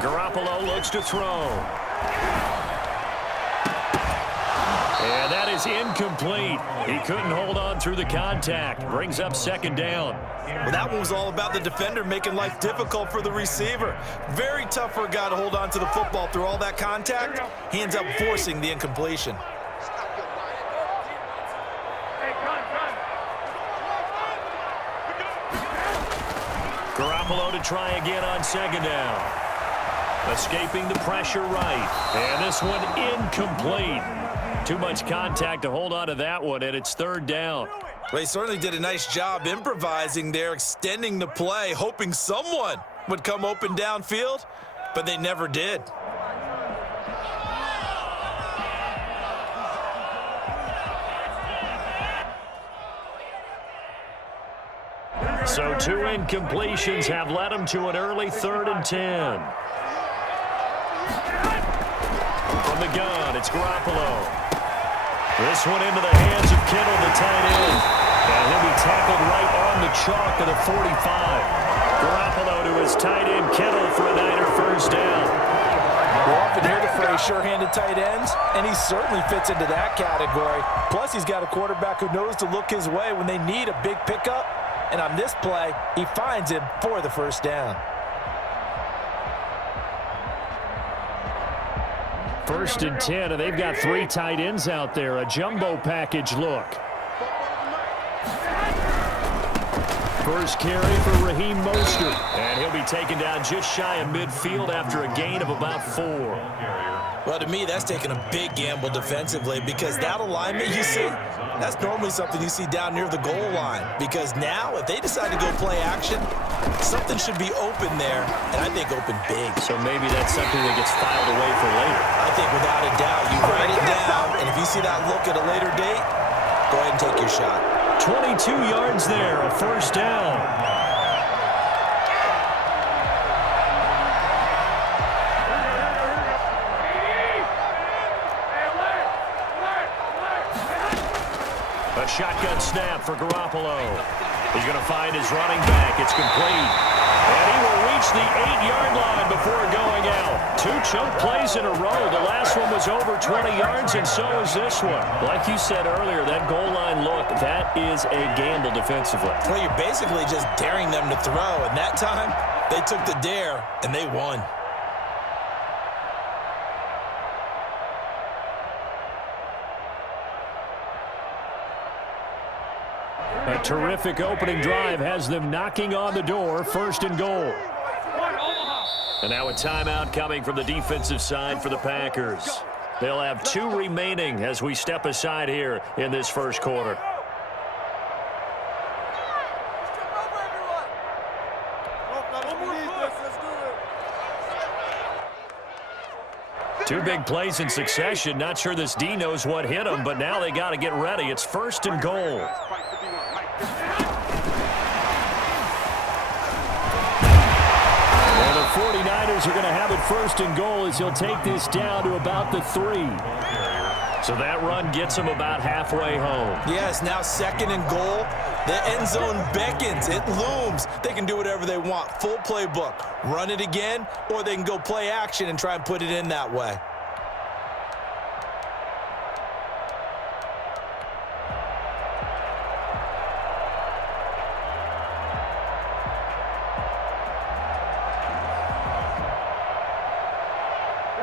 Garoppolo looks to throw. And that is incomplete. He couldn't hold on through the contact. Brings up second down. Well, that one was all about the defender making life difficult for the receiver. Very tough for a guy to hold on to the football through all that contact. He ends up forcing the incompletion. Garoppolo to try again on second down. Escaping the pressure right. And this one incomplete. Too much contact to hold on to that one, and it's third down. Well, he certainly did a nice job improvising there, extending the play, hoping someone would come open downfield, but they never did. So 2 incompletions have led him to an early 3rd and 10. From the gun, it's Garoppolo. This one into the hands of Kittle, the tight end. And he'll be tackled right on the chalk of the 45. Garoppolo to his tight end, Kittle, for a Niner first down. We'll often hear the phrase sure-handed tight ends, and he certainly fits into that category. Plus, he's got a quarterback who knows to look his way when they need a big pickup. And on this play, he finds him for the first down. First and 10, and they've got 3 tight ends out there. A jumbo package look. First carry for RAHEEM Mostert. And he'll be taken down just shy of midfield after a gain of about 4. Well, to me, that's taking a big gamble defensively because that alignment you see, that's normally something you see down near the goal line. Because now, if they decide to go play action, something should be open there, and I think open big. So maybe that's something that gets filed away for later. I think without a doubt, you write it down, and if you see that look at a later date, go ahead and take your shot. 22 yards there, a first down. A shotgun snap for Garoppolo. He's going to find his running back. It's complete. And he will reach the 8-yard line before going out. 2 chunk plays in a row. The last one was over 20 yards, and so is this one. Like you said earlier, that goal line look, that is a gamble defensively. Well, you're basically just daring them to throw, and that time, they took the dare, and they won. A terrific opening drive has them knocking on the door, 1st and goal. And now a timeout coming from the defensive side for the Packers. They'll have 2 remaining as we step aside here in this first quarter. Two big plays in succession. Not sure this D knows what hit him, but now they got to get ready. It's 1st and goal. And the 49ers are going to have it 1st and goal as he'll take this down to about the 3. So that run gets him about halfway home. Yes, now 2nd and goal. The end zone beckons. It looms. They can do whatever they want. Full playbook. Run it again, or they can go play action and try and put it in that way.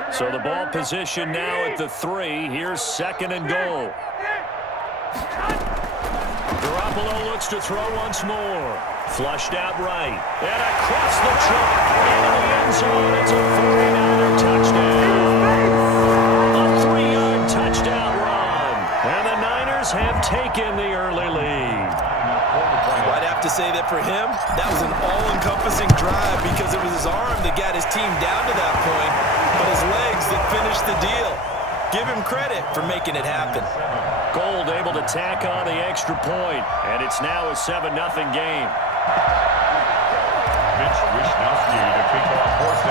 So the ball position now at the 3. Here's 2nd and goal. Garoppolo looks to throw once more. Flushed out right. And across the chalk into the end zone. It's a 49er touchdown. A 3-yard touchdown run. And the Niners have taken the early lead. Well, I'd have to say that for him, that was an all-encompassing drive because it was his arm that got his team down to that point, but his legs that finished the deal. Give him credit for making it happen. Gold able to tack on the extra point, and it's now a 7-0 game.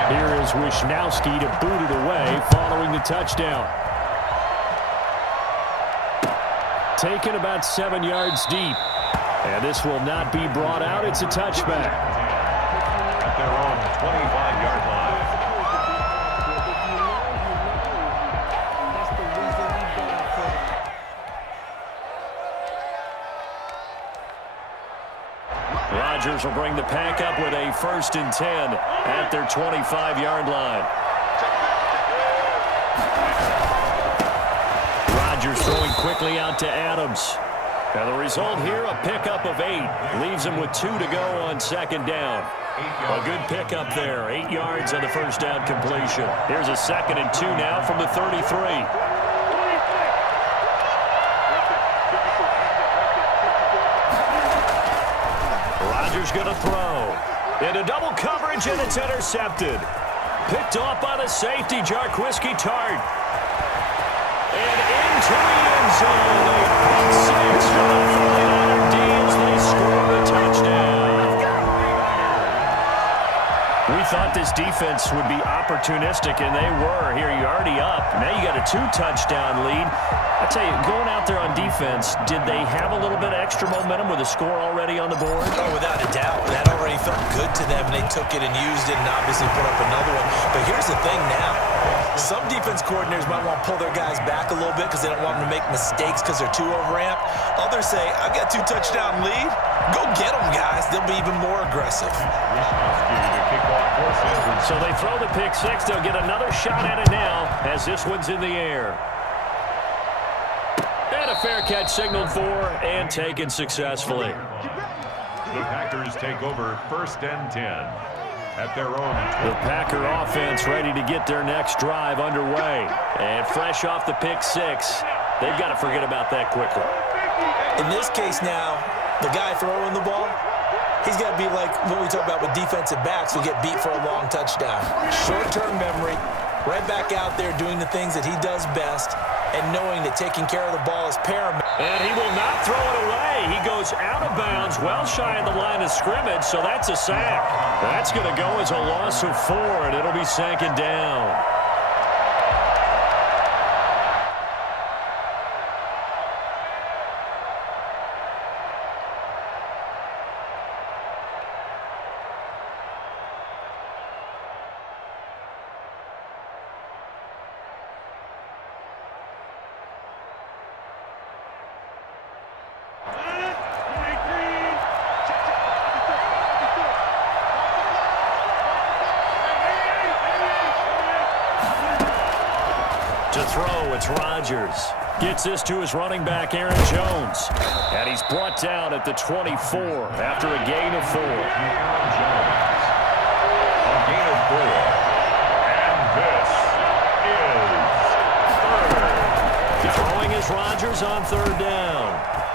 Here is Wishnowski to boot it away following the touchdown. Taken about 7 yards deep. And this will not be brought out. It's a touchback. 25-yard line. Rodgers will bring the pack up with a 1st and 10 at their 25-yard line. Rodgers throwing quickly out to Adams. Now the result here, a pickup of 8. Leaves him with 2 to go on 2nd down. A good pickup there. 8 yards on the 1st down completion. Here's a 2nd and 2 now from the 33. Rodgers going to throw. Into double coverage, and it's intercepted. Picked off by the safety, Jarquiski Tart. And into the end zone. They pick 6 for the 49er D as they score a touchdown. We thought this defense would be opportunistic, and they were. Here, you're already up. Now you got a 2-touchdown lead. I tell you, going out there on defense, did they have a little bit of extra momentum with a score already on the board? Oh, without a doubt. That already felt good to them, and they took it and used it and obviously put up another one. But here's the thing now. Some defense coordinators might want to pull their guys back a little bit because they don't want them to make mistakes because they're too overamped. Others say, I've got 2-touchdown lead. Go get them, guys. They'll be even more aggressive. So they throw the pick 6. They'll get another shot at it now as this one's in the air. And a fair catch signaled for and taken successfully. The Packers take over 1st and 10 at their own. The Packer offense ready to get their next drive underway. And fresh off the pick 6, they've got to forget about that quickly. In this case now, the guy throwing the ball, he's got to be like what we talk about with defensive backs who get beat for a long touchdown. Short-term memory, right back out there doing the things that he does best, and knowing that taking care of the ball is paramount. And he will not throw it away. He goes out of bounds, well shy of the line of scrimmage, so that's a sack. That's going to go as a loss of 4, and it'll be 2nd down. To throw, it's Rodgers. Gets this to his running back, Aaron Jones. And he's brought down at the 24 after a gain of 4. Aaron Jones. A gain of 4. And this is 3rd. Throwing is Rodgers on 3rd down.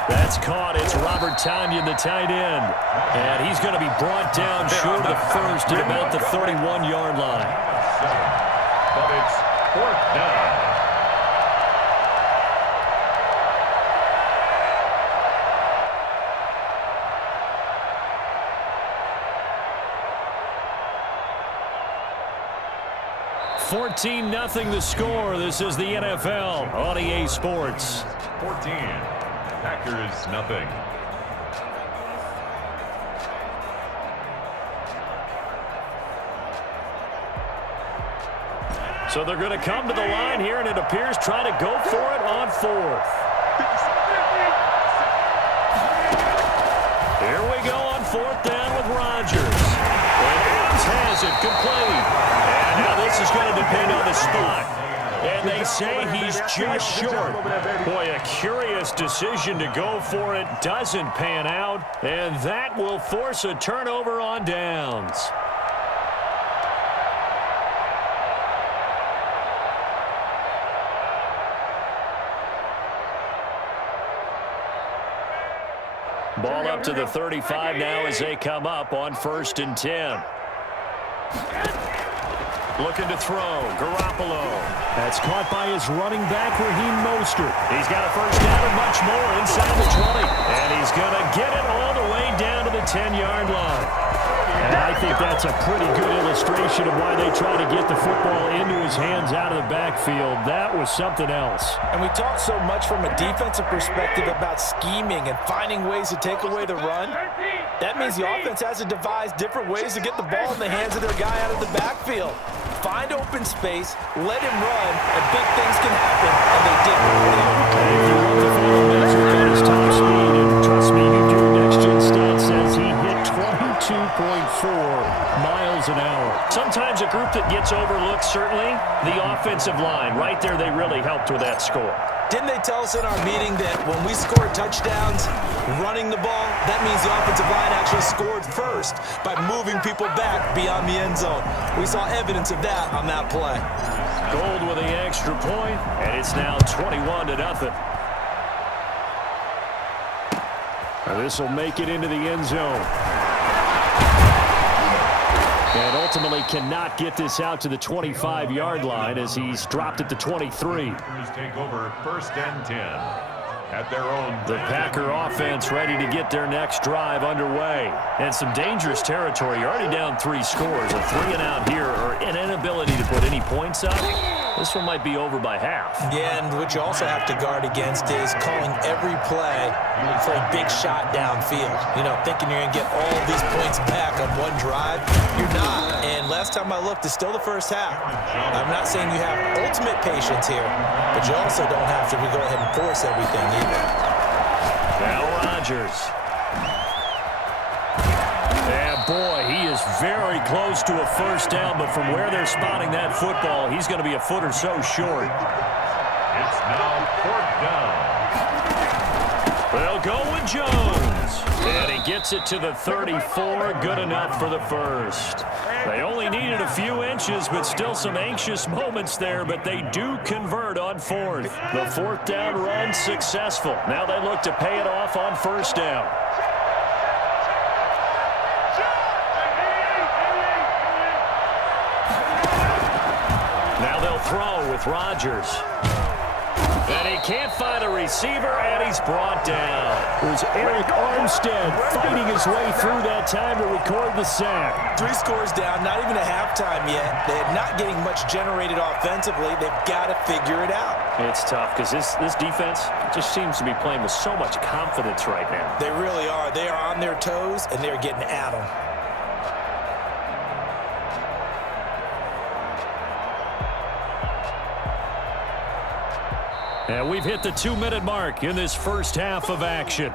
That's caught. It's Robert Tonyan, the tight end. And he's going to be brought down short of the 1st at about the 31-yard line. But it's 4th down. $14-0 the score. This is the NFL on EA Sports. 14. Packers nothing. So they're going to come to the line here, and it appears try to go for it on 4th. Here we go on 4th down with Rodgers. And Adams has it complete. And now this is going to depend on the spot. And they say he's just short. Boy, a curious decision to go for it. Doesn't pan out. And that will force a turnover on downs. Ball up to the 35 now as they come up on 1st and 10. Looking to throw, Garoppolo. That's caught by his running back, RAHEEM Mostert. He's got a 1st down and much more inside the 20. And he's going to get it all the way down to the 10-yard line. And I think that's a pretty good illustration of why they try to get the football into his hands out of the backfield. That was something else. And we talk so much from a defensive perspective about scheming and finding ways to take away the run. That means the offense has to devise different ways to get the ball in the hands of their guy out of the backfield. Find open space, let him run, and big things can happen, and they did. If you want the final metric on his top speed, and trust me, you do, Next Gen Stats says he hit 22.4 miles an hour. Sometimes a group that gets overlooked, certainly, the offensive line. Right there, they really helped with that score. Didn't they tell us in our meeting that when we score touchdowns running the ball, that means the offensive line actually scored first by moving people back beyond the end zone? We saw evidence of that on that play. Gold with the extra point, and it's now 21-0. This will make it into the end zone. And ultimately cannot get this out to the 25-yard line as he's dropped at the 23. Take over 1st and 10 at their own. The Packer offense ready to get their next drive underway. And some dangerous territory. You're already down 3 scores. A 3-and-out here or an inability to put any points up. This one might be over by half. Yeah, and what you also have to guard against is calling every play for a big shot downfield. You know, thinking you're going to get all of these points back on one drive. You're not. And last time I looked, it's still the first half. I'm not saying you have ultimate patience here, but you also don't have to go ahead and force everything either. Now Rodgers. And boy, he is very close to a first down, but from where they're spotting that football, he's going to be a foot or so short. It's now 4th down. They'll go with Jones. And he gets it to the 34. Good enough for the first. They only needed a few inches, but still some anxious moments there, but they do convert on 4th. The 4th down run successful. Now they look to pay it off on first down. Now they'll throw with Rodgers. And he can't find a receiver, and he's brought down. There's Eric Armstead fighting his way through that time to record the sack. 3 scores down, not even a halftime yet. They're not getting much generated offensively. They've got to figure it out. It's tough because this defense just seems to be playing with so much confidence right now. They really are. They are on their toes, and they're getting at them. And we've hit the 2-minute mark in this first half of action.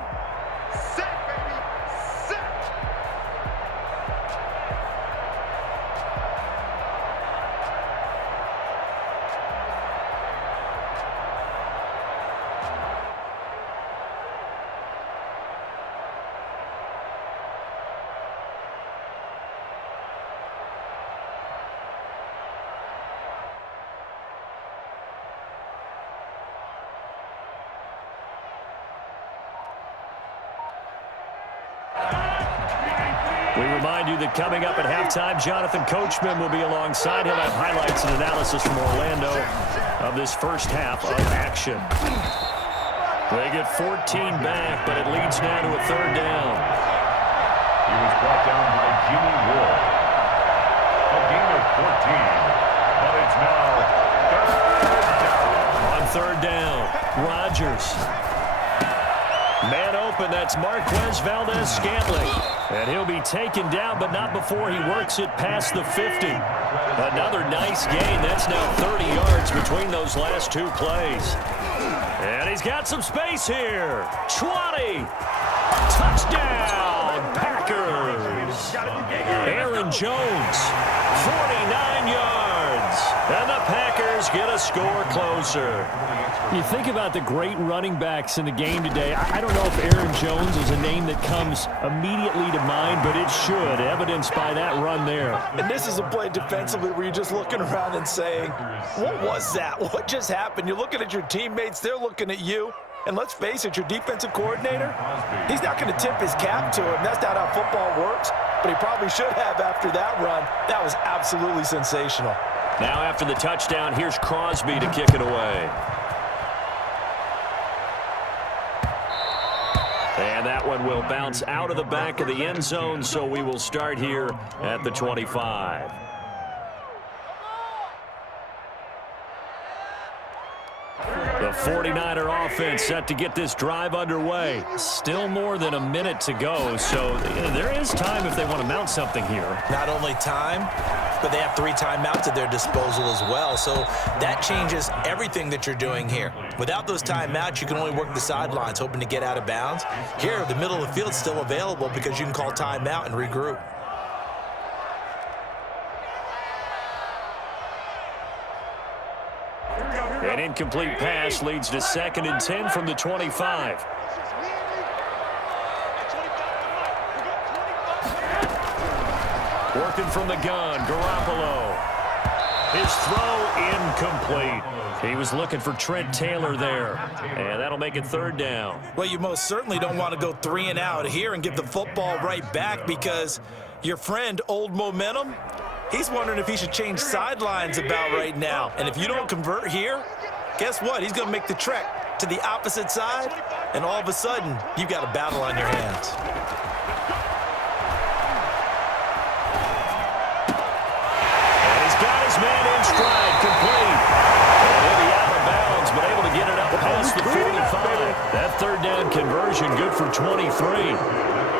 We remind you that coming up at halftime, Jonathan Coachman will be alongside. He'll have highlights and analysis from Orlando of this first half of action. They get 14 back, but it leads now to a 3rd down. He was brought down by Jimmy Ward. A gain of 14, but it's now 3rd down. On 3rd down, Rodgers. Man open, that's Marquez Valdez-Scantling. And he'll be taken down, but not before he works it past the 50. Another nice gain. That's now 30 yards between those last 2 plays. And he's got some space here. 20. Touchdown, Packers. Aaron Jones, 49 yards. And the Packers get a score closer. You think about the great running backs in the game today. I don't know if Aaron Jones is a name that comes immediately to mind, but it should, evidenced by that run there. And this is a play defensively where you're just looking around and saying, what was that? What just happened? You're looking at your teammates. They're looking at you. And let's face it, your defensive coordinator, he's not going to tip his cap to him. That's not how football works, but he probably should have after that run. That was absolutely sensational. Now after the touchdown, here's Crosby to kick it away. And that one will bounce out of the back of the end zone, so we will start here at the 25. The 49er offense set to get this drive underway. Still more than a minute to go, so there is time if they want to mount something here. Not only time, but they have 3 timeouts at their disposal as well, so that changes everything that you're doing here. Without those timeouts, you can only work the sidelines, hoping to get out of bounds. Here, the middle of the field is still available because you can call timeout and regroup. An incomplete pass leads to 2nd and 10 from the 25. Working from the gun, Garoppolo. His throw incomplete. He was looking for Trent Taylor there, and that'll make it 3rd down. Well, you most certainly don't want to go 3 and out here and give the football right back because your friend, Old Momentum, he's wondering if he should change sidelines about right now. And if you don't convert here, guess what? He's going to make the trek to the opposite side, and all of a sudden, you've got a battle on your hands. And he's got his man in stride, complete. And he'll be out of bounds, but able to get it up past the 45. That 3rd down conversion good for 23.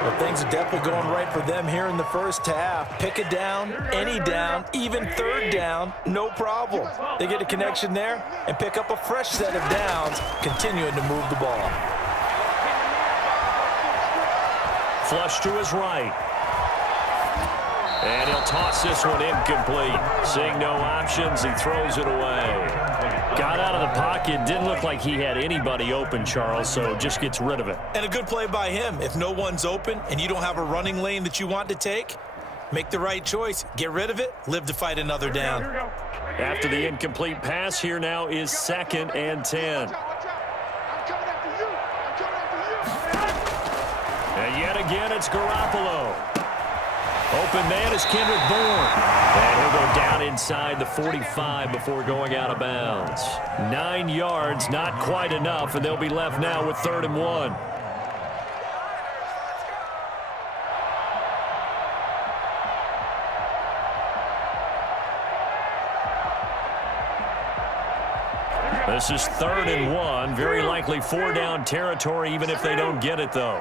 Well, things are definitely going right for them here in the first half. Pick a down, any down, even 3rd down, no problem. They get a connection there and pick up a fresh set of downs, continuing to move the ball. Flush to his right. And he'll toss this one incomplete. Seeing no options, he throws it away. Got out of the pocket. Didn't look like he had anybody open, Charles, so just gets rid of it. And a good play by him. If no one's open and you don't have a running lane that you want to take, make the right choice. Get rid of it. Live to fight another down. After the incomplete pass, here now is 2nd and 10. And yet again, it's Garoppolo. Open man is Kendrick Bourne. And he'll go down inside the 45 before going out of bounds. 9 yards, not quite enough, and they'll be left now with 3rd and 1. This is 3rd and 1. Very likely 4-down territory, even if they don't get it, though.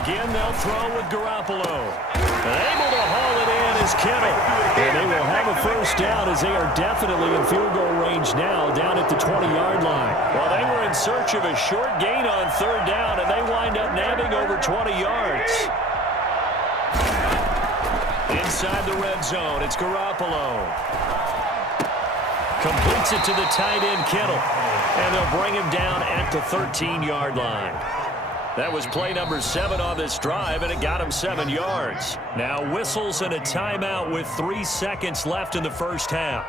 Again, they'll throw with Garoppolo. Able to haul it in is Kittle. And they will have a 1st down as they are definitely in field goal range now down at the 20-yard line. Well, they were in search of a short gain on 3rd down, and they wind up nabbing over 20 yards. Inside the red zone, it's Garoppolo. Completes it to the tight end, Kittle. And they'll bring him down at the 13-yard line. That was play number 7 on this drive, and it got him 7 yards. Now whistles and a timeout with 3 seconds left in the first half.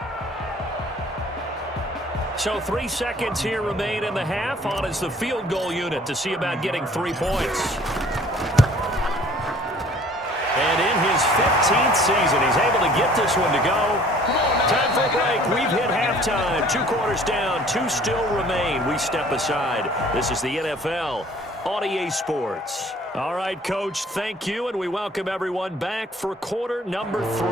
So 3 seconds here remain in the half. On is the field goal unit to see about getting 3 points. And in his 15th season, he's able to get this one to go. Time for a break. We've hit halftime. 2 quarters down, 2 still remain. We step aside. This is the NFL on EA Sports. All right, Coach, thank you, and we welcome everyone back for quarter number 3. The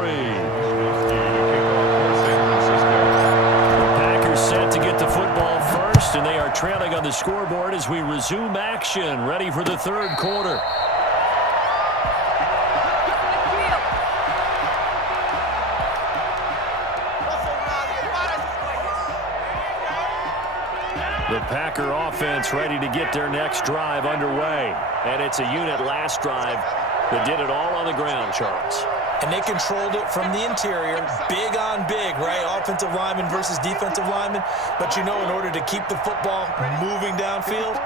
Packers set to get the football first, and they are trailing on the scoreboard as we resume action, ready for the 3rd quarter. The Packer offense ready to get their next drive underway. And it's a unit last drive that did it all on the ground, Charles. And they controlled it from the interior, big on big, right? Offensive lineman versus defensive lineman. But you know, in order to keep the football moving downfield,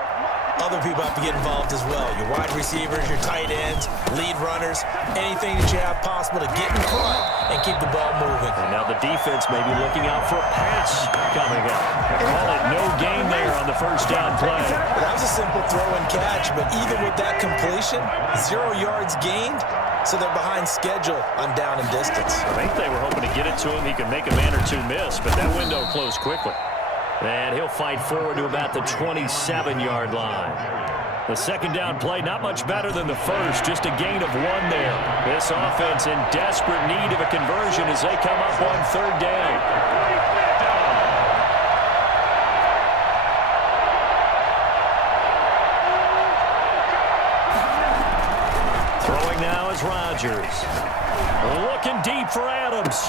other people have to get involved as well. Your wide receivers, your tight ends, lead runners, anything that you have possible to get in front and keep the ball moving. And now the defense may be looking out for a pass coming up. Call it no gain there on the 1st down play. That was a simple throw and catch, but even with that completion, 0 yards gained, so they're behind schedule on down and distance. I think they were hoping to get it to him. He could make a man or 2 miss, but that window closed quickly. And he'll fight forward to about the 27-yard line. The second down play, not much better than the first, just a gain of 1 there. This offense in desperate need of a conversion as they come up on third down. Throwing now is Rodgers. Looking deep for Adams.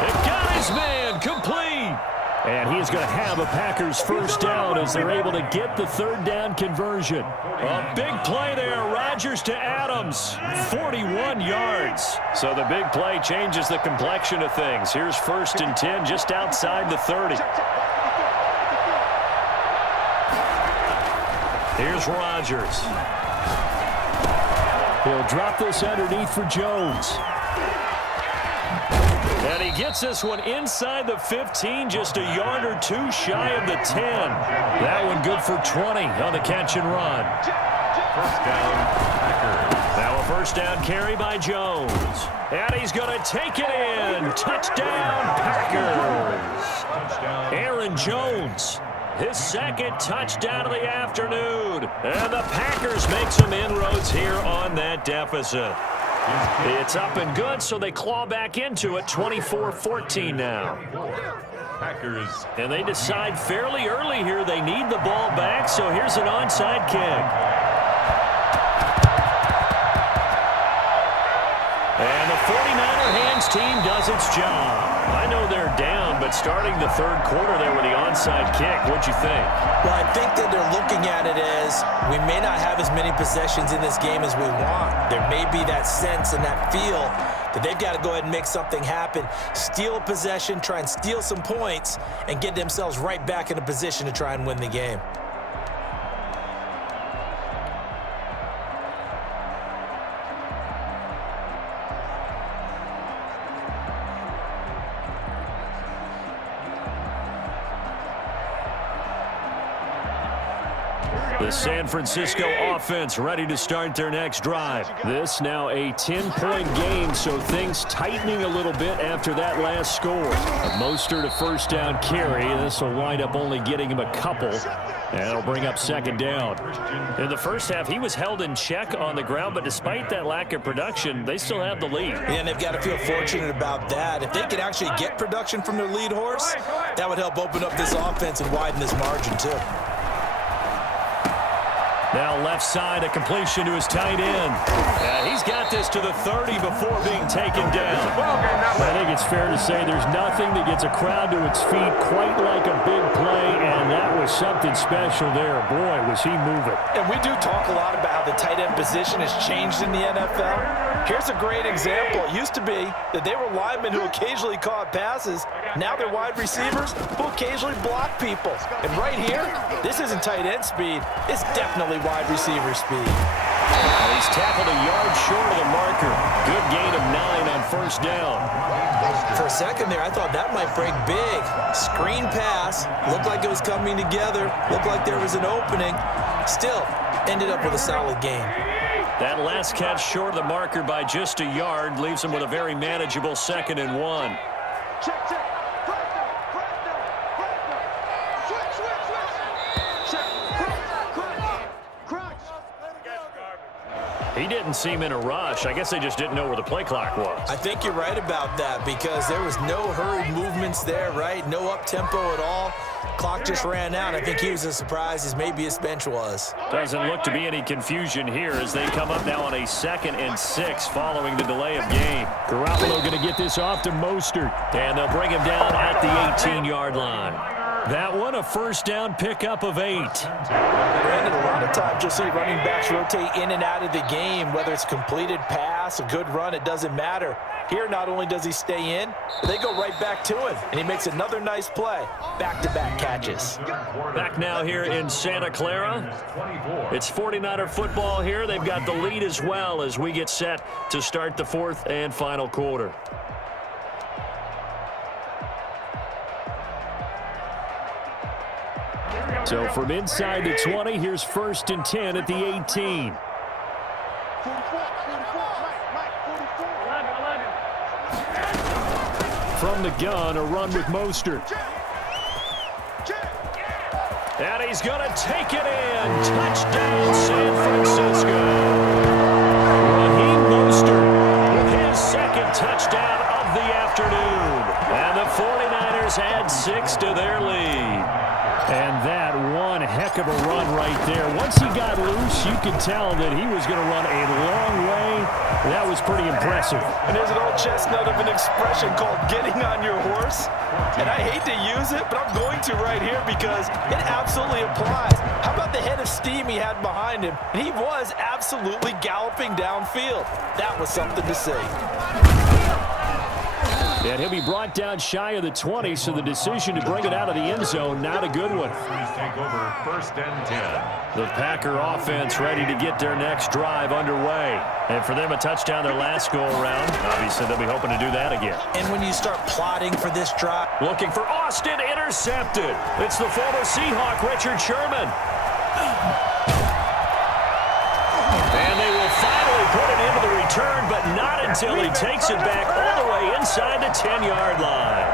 It got his man, complete. And he's going to have a Packers first down as they're able to get the third down conversion. A big play there, Rodgers to Adams, 41 yards. So the big play changes the complexion of things. Here's 1st and 10 just outside the 30. Here's Rodgers. He'll drop this underneath for Jones. And he gets this one inside the 15, just a yard or 2 shy of the 10. That one good for 20 on the catch and run. First down, Packers. Now a first down carry by Jones. And he's going to take it in. Touchdown, Packers. Touchdown. Aaron Jones, his second touchdown of the afternoon. And the Packers make some inroads here on that deficit. It's up and good, so they claw back into it, 24-14 now. Packers. And they decide fairly early here they need the ball back, so here's an onside kick. And the 49er hands team does its job. I know they're down, but starting the third quarter there with the onside kick, what'd you think? Well, I think that they're looking at it as we may not have as many possessions in this game as we want. There may be that sense and that feel that they've got to go ahead and make something happen, steal a possession, try and steal some points, and get themselves right back in a position to try and win the game. The San Francisco offense ready to start their next drive. This now a 10-point game, so things tightening a little bit after that last score. A Mostert a first down carry. This will wind up only getting him a couple. And it'll bring up second down. In the first half, he was held in check on the ground, but despite that lack of production, they still have the lead. And they've got to feel fortunate about that. If they could actually get production from their lead horse, that would help open up this offense and widen this margin too. Now left side, a completion to his tight end. He's got this to the 30 before being taken down. I think it's fair to say there's nothing that gets a crowd to its feet quite like a big play, and that was something special there. Boy, was he moving. And we do talk a lot about how the tight end position has changed in the NFL. Here's a great example. It used to be that they were linemen who occasionally caught passes. Now they're wide receivers who occasionally block people. And right here, this isn't tight end speed. It's definitely wide receiver speed. He's tackled a yard short of the marker. Good gain of 9 on first down. For a second there, I thought that might break big. Screen pass. Looked like it was coming together. Looked like there was an opening. Still, ended up with a solid gain. That last catch short of the marker by just a yard leaves him with a very manageable 2nd and 1. He didn't seem in a rush. I guess they just didn't know where the play clock was. I think you're right about that because there was no hurried movements there, right? No up-tempo at all. Clock just ran out. I think he was as surprised as maybe his bench was. Doesn't look to be any confusion here as they come up now on a 2nd and 6 following the delay of game. Garoppolo going to get this off to Mostert, and they'll bring him down at the 18-yard line. That one, a first down pickup of 8. Brandon, a lot of times you'll see running backs rotate in and out of the game, whether it's completed pass, a good run, it doesn't matter. Here, not only does he stay in, but they go right back to him, and he makes another nice play. Back-to-back catches. Back now here in Santa Clara. It's 49er football here. They've got the lead as well as we get set to start the 4th and final quarter. So from inside the 20, here's 1st and 10 at the 18. From the gun, a run with Mostert. And he's going to take it in. Touchdown, San Francisco. RAHEEM Mostert with his second touchdown of the afternoon. And the 49ers add 6 to their lead. And that one heck of a run right there. Once he got loose, you could tell that he was going to run a long way. That was pretty impressive. And there's an old chestnut of an expression called getting on your horse. And I hate to use it, but I'm going to right here because it absolutely applies. How about the head of steam he had behind him? And he was absolutely galloping downfield. That was something to see. And he'll be brought down shy of the 20, so the decision to bring it out of the end zone, not a good one. Take over 1st and 10. The Packer offense ready to get their next drive underway. And for them, a touchdown their last go-around. Obviously, they'll be hoping to do that again. And when you start plotting for this drive. Looking for Austin, intercepted. It's the former Seahawk, Richard Sherman. And they will finally put it into the return, but not until he takes it back all the way inside the 10-yard line.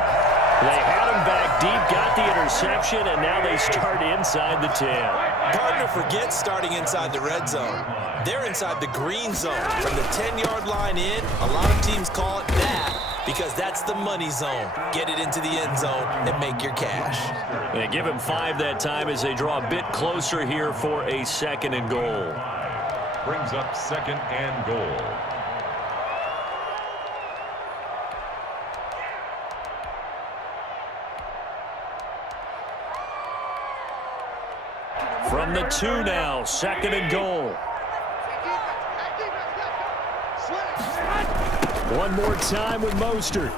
They had him back deep, got the interception, and now they start inside the 10. Partner forgets starting inside the red zone. They're inside the green zone. From the 10-yard line in, a lot of teams call it that because that's the money zone. Get it into the end zone and make your cash. They give him 5 that time as they draw a bit closer here for a 2nd and goal. Brings up 2nd and goal. From the 2 now, 2nd and goal. One more time with Mostert.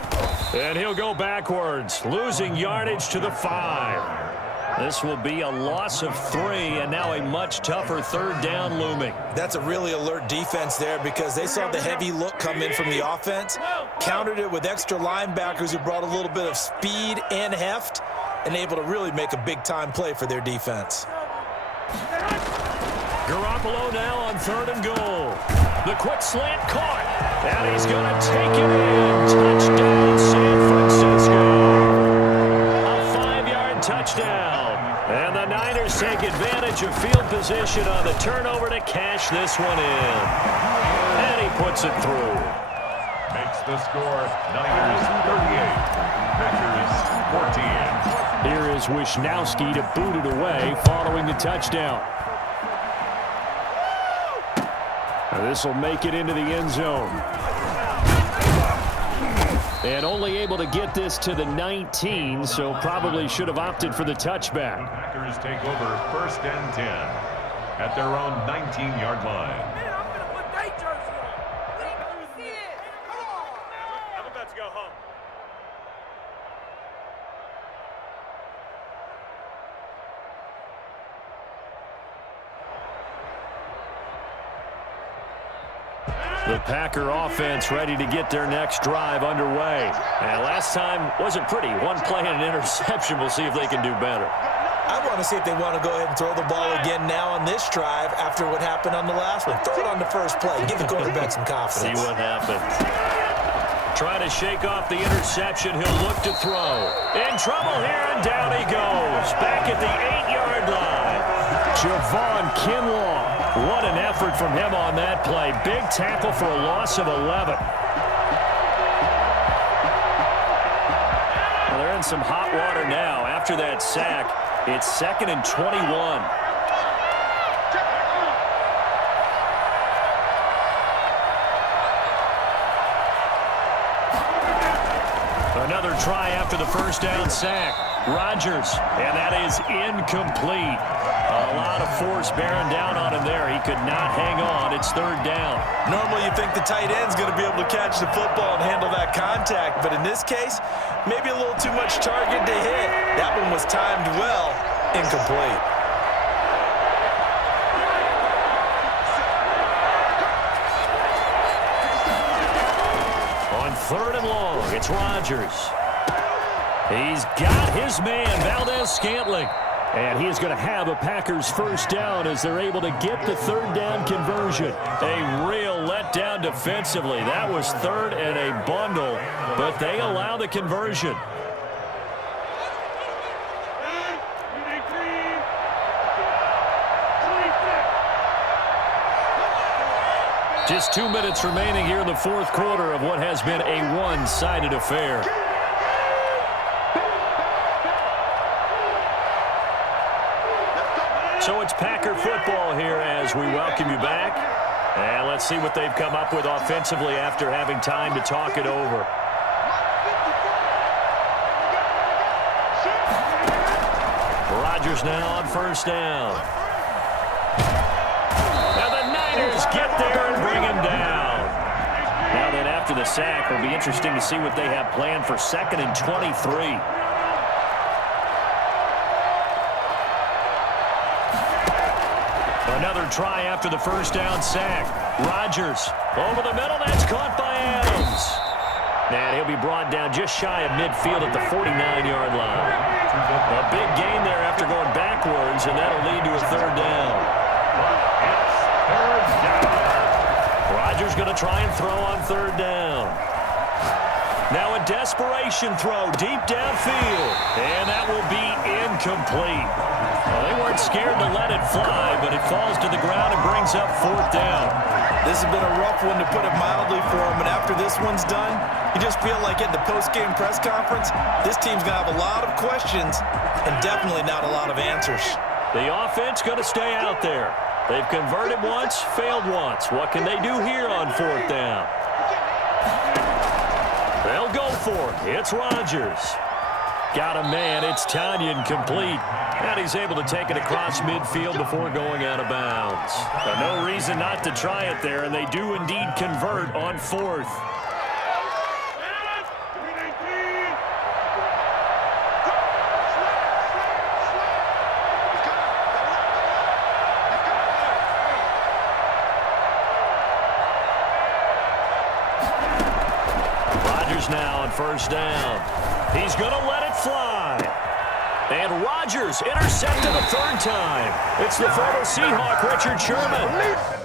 And he'll go backwards, losing yardage to the 5. This will be a loss of 3, and now a much tougher 3rd down looming. That's a really alert defense there because they saw the heavy look come in from the offense, countered it with extra linebackers who brought a little bit of speed and heft, and able to really make a big-time play for their defense. Garoppolo now on 3rd and goal. The quick slant caught, and he's going to take it in. Touchdown, San Francisco. A 5-yard touchdown. And the Niners take advantage of field position on the turnover to cash this one in. And he puts it through. Makes the score Niners 38, Packers 14. Here is Wisnowski to boot it away following the touchdown. This will make it into the end zone. And only able to get this to the 19, so probably should have opted for the touchback. Packers take over 1st and 10 at their own 19-yard line. The Packer offense ready to get their next drive underway. And last time wasn't pretty. One play and an interception. We'll see if they can do better. I want to see if they want to go ahead and throw the ball again now on this drive after what happened on the last one. Throw it on the first play. Give the quarterback some confidence. See what happens. Trying to shake off the interception. He'll look to throw. In trouble here, and down he goes. Back at the 8-yard line. Javon Kinlaw. What an effort from him on that play. Big tackle for a loss of 11. Well, they're in some hot water now. After that sack, it's 2nd and 21. Another try after the first down sack. Rodgers, and that is incomplete. A lot of force bearing down on him there. He could not hang on. It's 3rd down. Normally you think the tight end's going to be able to catch the football and handle that contact, but in this case, maybe a little too much target to hit. That one was timed well, incomplete. On 3rd and long, it's Rodgers. He's got his man, Valdez-Scantling. And he is going to have a Packers first down as they're able to get the 3rd down conversion. A real letdown defensively. That was 3rd and a bundle, but they allow the conversion. Just 2 minutes remaining here in the fourth quarter of what has been a one-sided affair. So it's Packer football here as we welcome you back. And let's see what they've come up with offensively after having time to talk it over. Rodgers now on first down. Now the Niners get there and bring him down. Now then after the sack, it'll be interesting to see what they have planned for 2nd and 23. Another try after the first down sack. Rodgers over the middle. That's caught by Adams. And he'll be brought down just shy of midfield at the 49-yard line. A big gain there after going backwards, and that'll lead to a third down. Rodgers going to try and throw on third down. Now a desperation throw deep downfield, and that will be incomplete. Well, they weren't scared to let it fly, but it falls to the ground and brings up fourth down. This has been a rough one, to put it mildly, for him, and after this one's done, you just feel like at the post-game press conference, this team's going to have a lot of questions and definitely not a lot of answers. The offense going to stay out there. They've converted once, failed once. What can they do here on fourth down? They'll go for it. It's Rodgers. Got a man. It's Tanyan complete. And he's able to take it across midfield before going out of bounds. No reason not to try it there, and they do indeed convert on fourth. Rodgers now on first down. He's going to let it fly. And Rodgers intercepted a third time. It's the former Seahawk, Richard Sherman.